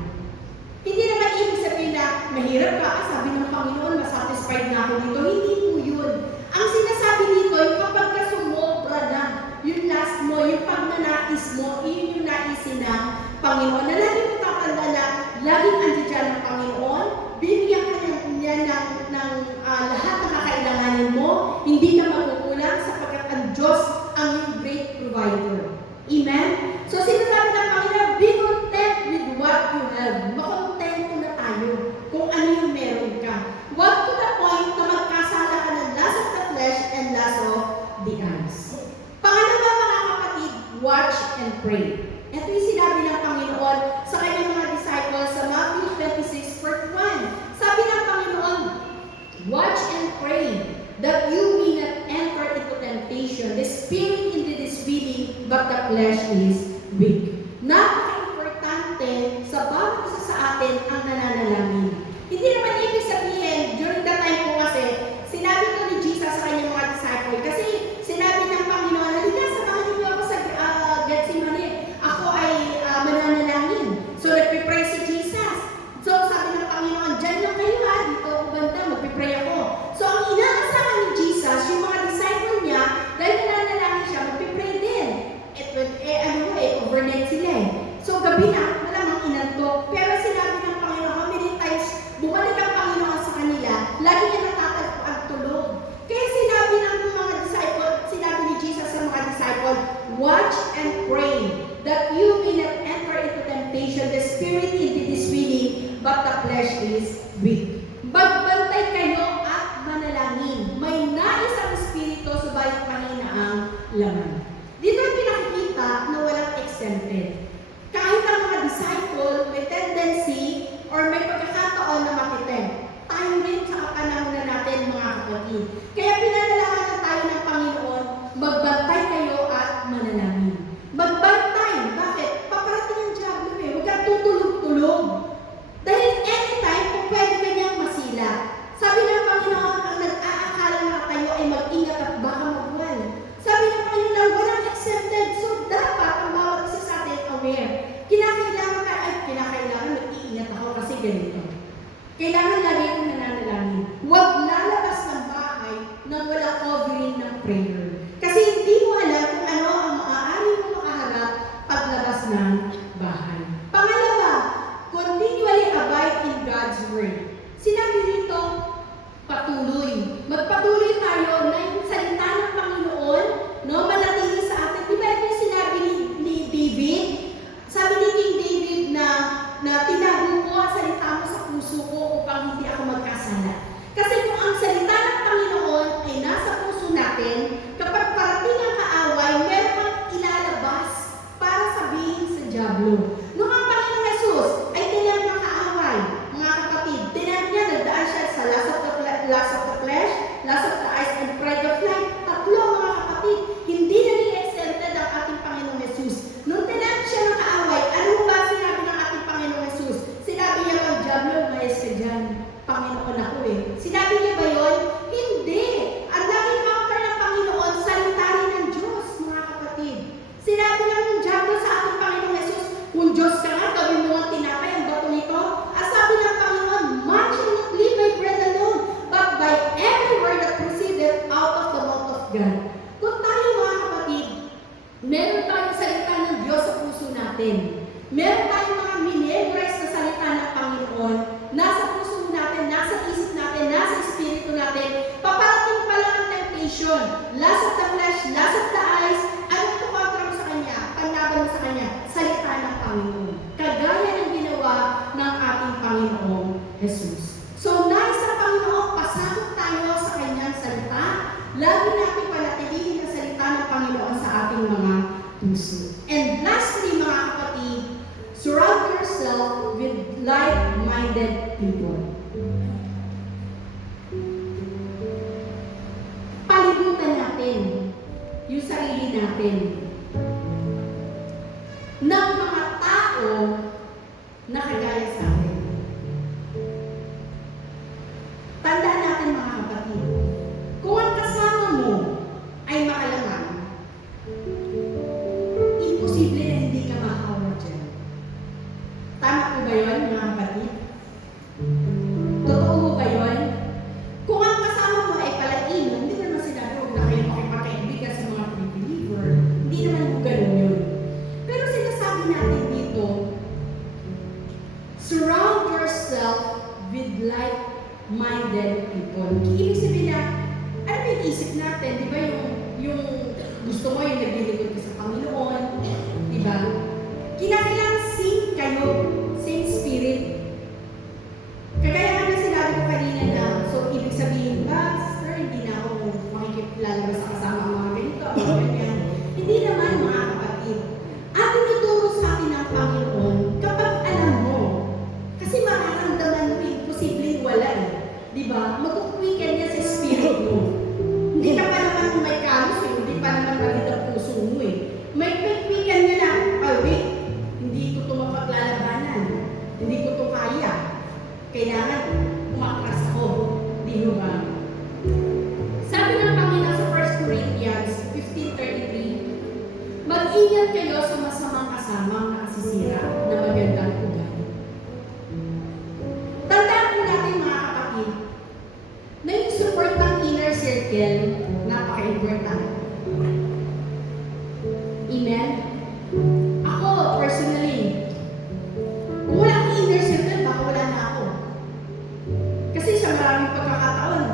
Hindi naman ibig sabihin na mahirap ka, sabi ng Panginoon, masatisfied na ako dito. Hindi po yun. Ang sinasabi dito, yung kapag ka sumobra na, yung last mo, yung pagnanais mo, yun yung naisin ng Panginoon. Na lagi mo tatanda na, laging andyan ng Panginoon, bibigyan ka niya ng lahat ng kakailanganin mo, hindi na magkukulang sapagkat ang Diyos ang yung great provider. Amen? So sinasabi ng Panginoon, be content with what you have. Makontento na tayo kung ano yung meron ka. Huwag to the point na magkasala ka ng lust of the flesh and lust of the eyes. Pangalawa, mga kapatid, watch and pray. Ito yung sinabi ng Panginoon sa kanyang mga disciples sa Matthew 26, verse 1. Sabi ng Panginoon, watch and pray that you may not enter into temptation. The spirit indeed is willing, but the flesh is weak. Napaka-importante sa bawat isa sa atin ang nananalangin. Hindi naman ibig sabihin, during that time po kasi, sinabi ko ni Jesus sa kanyang mga disciples, kasi sinabi ng Panginoon, halika, samahan niyo ako sa Gethsemane. Ako ay mananalangin. So, nagpipray si Jesus. So, sabi ng Panginoon, dyan lang kayo dito ako banda, magpipray ako. So, ang inaasahan ni Jesus, yung mga disciple niya, dahil nananalangin siya, magpipray din. Overnight sila eh. So, gabi na, malamang inantok. Pero sinabi ng Panginoon, how many times bumalik ang Panginoon sa kanila, lagi niya natatagpo ang tulog. Kaya sinabi ng mga disciple, sinabi ni Jesus sa mga disciple, watch and pray that you may not enter into temptation. The spirit indeed is willing, but the flesh is weak. Magbantay kayo at manalangin. May nais ang espiritu, subalit mahina ang laman. Dito ay pinakikita na walang exempted. Kahit ang mga disciple may tendency or may pagkakataon ganito. Kailangan lagi kong nananalangin. Huwag lalabas ng bahay nang walang covering ng prayer. Kasi hindi mo alam kung ano ang maaari mo makaharap paglabas ng bahay. Pangalawa, continually abide in God's Word. Sinabi dito, patuloy. Magpatuloy tayo na yung salita ng Panginoon, no, manatili sa atin. Di ba ito yung sinabi ni David? Sabi ni King David na tinago ko ang salita mo sa puso ko upang hindi ako magkasala. Kasi kung ang salita ng Panginoon ay nasa puso natin, kapag parating ang kaaway, meron kang ilalabas para sabihin sa dyablo. Nung ang Panginoon Jesus ay tinag ng kaaway, mga kapatid, tinag niya, nagdaan siya sa lust of the flesh, lust of the eyes, and pride of life. Tatlo, mga kapatid, hindi naging exempted ang ating Panginoong Jesus. Nung tinag siya ng kaaway, ano ba sinabi ng ating Panginoong Jesus? Sinabi niya bang, dyablo, umayos ka dyan. Panginoon ako eh. Sinabi niya ba yun? Hindi. Ang laging counter ng Panginoon, salita rin ng Diyos, mga kapatid. Sinabi ng dyablo sa ating Panginoong Jesus, kung Diyos ka nga, gawin mo ang tinapay ang bato nito. Ang sabi ng Panginoon, man shall not live by bread alone, but by every word that proceedeth out of the mouth of God. Kung tayo, mga kapatid, meron tayong salita ng Diyos sa puso natin. Meron tayong mga minemorize na salita ng Panginoon, nasa puso natin, nasa isip natin, nasa espiritu natin, paparating pa lang ang temptation, lust of the flesh, lust of the eyes, ano ito kontra mo sa Kanya, panlaban mo sa Kanya, salita ng Panginoon. Kagaya ng ginawa ng ating Panginoong Jesus. So, nais ng Panginoon, pasakot tayo sa Kanyang salita, lagi natin panatilihin ang salita ng Panginoon sa ating mga puso. And lastly, mga kapatid, surround yourself with like-minded people. Palibutan natin yung sarili natin ng mga tao na kagaya sa atin. Tandaan natin, mga kapatid, kung ang kasama mo ay maalangan, imposible na hindi ka mahawa dyan. Tama po ba yun, mga kapatid? Totoo po ba yun? Kung ang kasama mo ay palain, hindi naman sinabi huwag na kayo makipagkaibigan sa mga believer. Hindi naman po ganun yun. Pero sinasabi natin dito, surround yourself with like-minded people. Ibig sabihin na, ano yung isip natin? Di ba yung gusto mo yung naglilingkod ka sa Panginoon? Di ba? Kinakailangan sing kayo, same spirit. Kagaya nga na sinabi ko kanina na, so ibig sabihin ba, sister, hindi na ako makikiplalabas sa kasama mga ganito, mga ganyan. Hindi naman, mga kapatid. Ang tinuturo sa atin ng Panginoon, kapag alam mo, kasi mararamdaman mo yung posibleng wala eh. Di ba? Mag-weekend niya sa spirit mo. Hindi ka pa naman may kamus eh, hindi pa naman naging ang puso mo eh. May weekend niya na, wait, hindi ko ito mapaglalabanan. Hindi ko ito kaya. Kailangan umaklas ako. Di ba? Sabi ng Panginoon sa 1 Corinthians 15:33, mag-ingat kayo sa masamang kasamang nakasisira na magandang ugali. Tandaan po natin, mga kapatid, na yung support ng inner circle, napaka-important. Amen? Ako, personally, kung wala akong inner circle, baka wala na ako. Kasi sa maraming pagkakataon,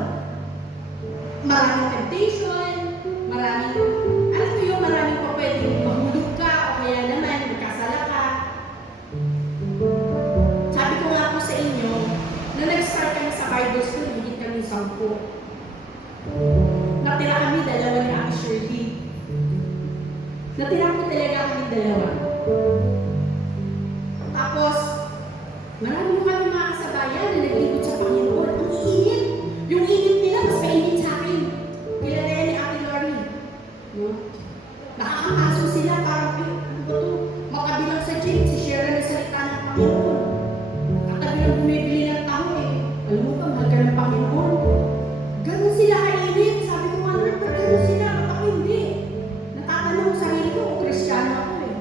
maraming temptation, maraming, alam mo yung maraming pa pwedeng mahulog ka, o kaya naman, magkasala ka. Sabi ko nga po sa inyo, na nag-start kami sa Bible School, hindi kami 10. Natira kami dalawa ni Ate Shirley. Natira ko talaga kami dalawa. Tapos, marami mo kami mga kasabayan na naglingkod sa Panginoon. Ang iinit. Yung init nila, mas mainit sa akin. Kilala yan ni Ate Lori. No? Nakakakaso sila parang, ano ba ito? Makabilang sa gym, si Sharon na salita ng Panginoon. Katabi lang bumibili ng tao eh. Alam mo ba, mahal ka ng Panginoon. Ganun sila kainit. Sabi ko, ano, ganun sila. At ako hindi. Natatanong sa sarili ko, kung Kristiyano ako eh.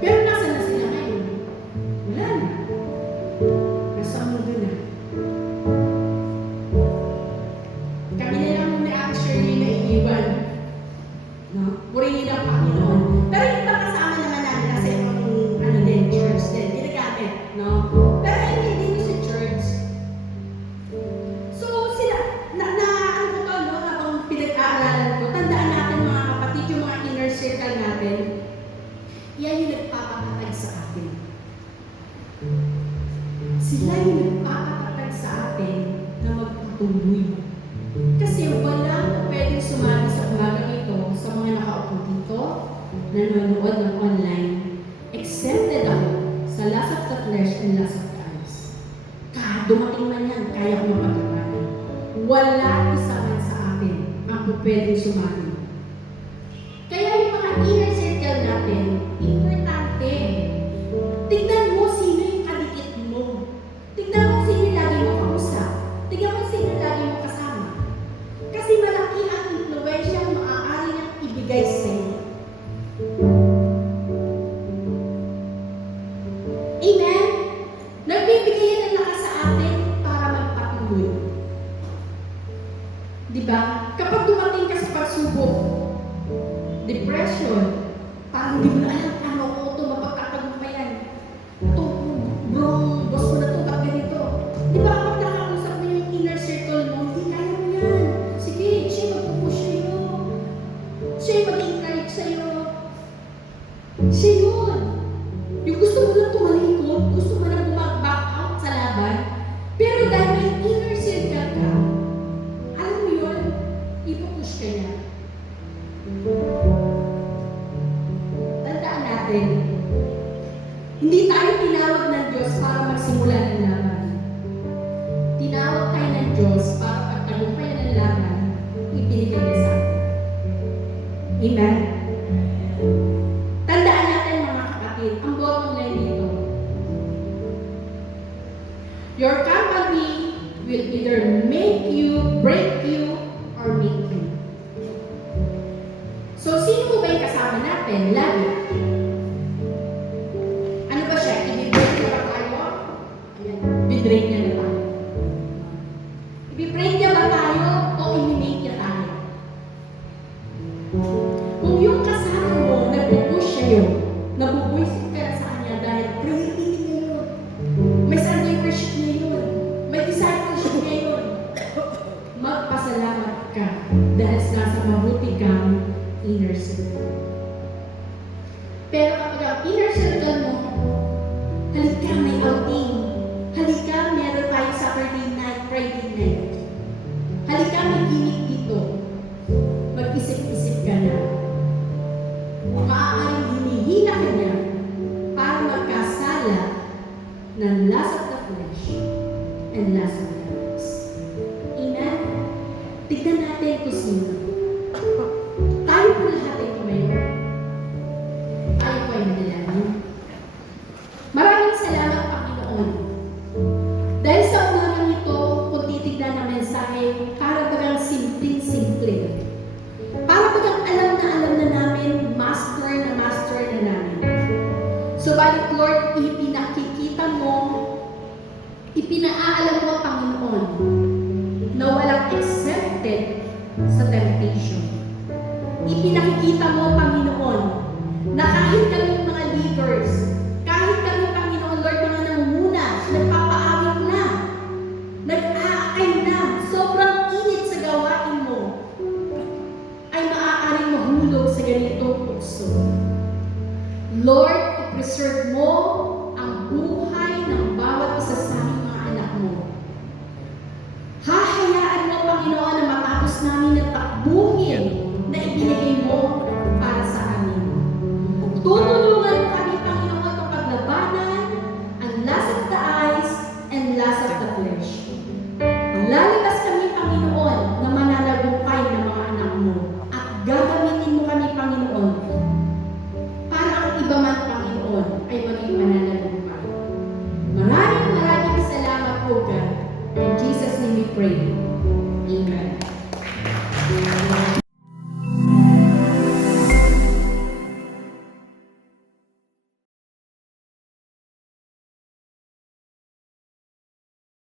Pero nasa na sila ngayon? Wala na. Sila yung nagpapakatag sa atin na magpatuloy. Kasi walang pwedeng sumali sa umagang ito sa mga nakaupo dito, nanonood ng online, exempted ako sa lust of the flesh and lust of the eyes. Dumating man yan, kaya ko mapaglabanan. Wala isa man sa atin ang pwedeng sumali. Kaya yung mga inner circle natin, importante. Tignan mo sino yung kadikit mo. Tignan mo sino yung lagi mo kausap. Tignan mo sino yung lagi mo kasama. Kasi malaki ang influensya ang maaari niyang ibigay sa iyo. Amen? Nagbibigay yan ng lakas sa atin para magpatuloy. Diba? Kapag dumating ka sa pagsubok, depression, parang hindi mo na alam ano ko ito, mapagkatagumpayan. Ito, bro, boss ko na ito, ba't ganito? Di ba kapag nakakusap mo yung inner circle mo, hindi kaya mo yan. Sige, siya magpupush sa'yo. Siya mag-encourage sa'yo. Siya yun. Yung gusto mo lang tumalikod, gusto mo lang bumag-back out sa laban, pero dahil may inner circle ka, alam mo yun, ipupush ka niya. Tandaan natin, hindi tayo tinawag ng Diyos para magsimula ng laban. Tinawag tayo ng Diyos para pagtagumpayan ng laban, ibinigay niya sa atin. Amen? Tandaan natin mga kapatid, ang bottom line dito. Your company will either make you, break you, or make you. So, sino ba yung kasama natin? Lagi. Ano ba siya? I-break niya ba tayo? Ayan, i-break niya na tayo. I-break niya ba tayo o i-make niya tayo? Kung yung kasama mo, nag-push sa'yo, nabubuisit ka na sa kanya dahil priority niya yun. May Sunday worship niya yun. May discipleship niya yun. Magpasalamat ka dahil nasa mabuti kang inner circle. Pero kapag ang inner circle mo, halika may outing, halika meron tayo Saturday night, Friday night, halika may gimmick dito, mag-isip-isip ka na. Maaaring hinihila ka niya para magkasala ng lust of the flesh and lust of the eyes. Amen? Tignan natin kung sino. Tayo po lahat ay tumayo. Tayo po ay manalangin. Maraming salamat, Panginoon. Dahil sa umagang ito, kung titignan ang mensahe, para bagang simpleng-simple. Para bagang alam na namin, master na namin. Subalit, Lord, ipinakikita mo, ipinaalam mo, Panginoon, na walang accepted sa temptation. Ipinakikita mo, Panginoon, na kahit kami mga leaders, kahit kami, Panginoon, Lord, mga nangunguna, nagpapaawit na, nag-aakay na, sobrang init sa gawain mo, ay maaaring mahulog sa ganitong tukso. Lord, i-preserve mo ang buhay ng bawat isa sa aming mga anak mo. Hahayaan mo, Panginoon, na matapos namin ang takbuhin na ibinigay mo para sa amin. Tutulungan mo kami, Panginoon, kapag labanan ang lust of the eyes and lust of the flesh. Lalabas kami, Panginoon, na mananagumpay ng mga anak mo at gagamitin mo kami, Panginoon, para ang iba man, Panginoon, ay maging mananagumpay. Maraming salamat po, God. In Jesus' name we pray.